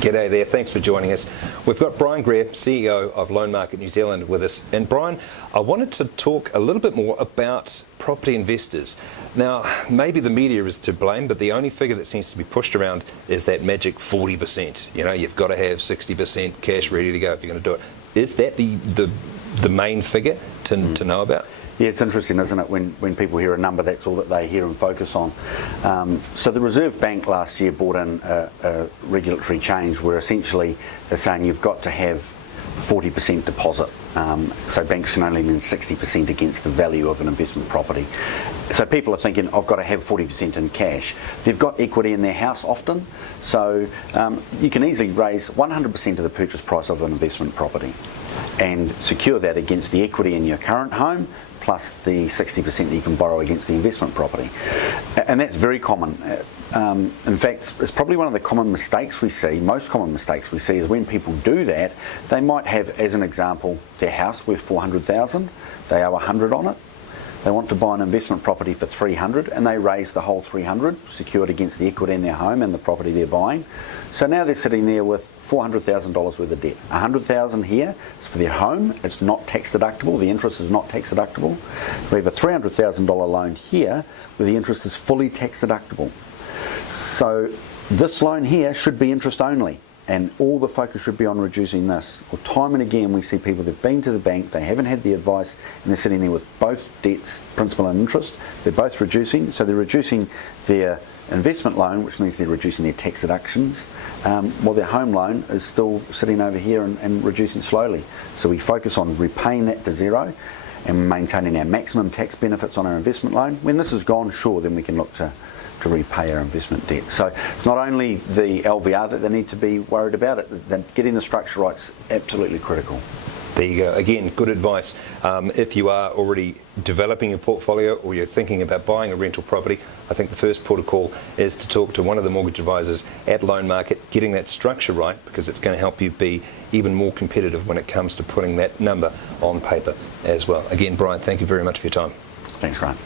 G'day there, thanks for joining us. We've got Brian Greer, CEO of Loan Market New Zealand with us. And Brian, I wanted to talk a little bit more about property investors. Now, maybe the media is to blame, but the only figure that seems to be pushed around is that magic 40%. You know, you've got to have 60% cash ready to go if you're going to do it. Is that the main figure to know about? Yeah, it's interesting, isn't it, when people hear a number, that's all that they hear and focus on. So the Reserve Bank last year brought in a regulatory change where essentially they're saying you've got to have 40% deposit. So banks can only lend 60% against the value of an investment property. So people are thinking, I've got to have 40% in cash. They've got equity in their house often, so you can easily raise 100% of the purchase price of an investment property and secure that against the equity in your current home plus the 60% that you can borrow against the investment property. And that's very common. In fact, it's probably one of the common mistakes we see, most common mistakes we see is when people do that, they might have, as an example, their house worth 400,000, they owe 100 on it, they want to buy an investment property for 300 and they raise the whole 300 secured against the equity in their home and the property they're buying. So now they're sitting there with $400,000 worth of debt. 100,000 here is for their home, it's not tax deductible, the interest is not tax deductible. We have a $300,000 loan here where the interest is fully tax deductible. So this loan here should be interest only, and all the focus should be on reducing this. Well, time and again we see people that have been to the bank, they haven't had the advice, and they're sitting there with both debts, principal and interest. They're both reducing, so they're reducing their investment loan, which means they're reducing their tax deductions, while their home loan is still sitting over here and reducing slowly. So we focus on repaying that to zero and maintaining our maximum tax benefits on our investment loan. When this is gone, sure, then we can look to repay our investment debt. So it's not only the LVR that they need to be worried about, getting the structure right is absolutely critical. There you go. Again, good advice. If you are already developing a portfolio or you're thinking about buying a rental property, I think the first protocol is to talk to one of the mortgage advisors at Loan Market, getting that structure right, because it's going to help you be even more competitive when it comes to putting that number on paper as well. Again, Brian, thank you very much for your time. Thanks, Grant.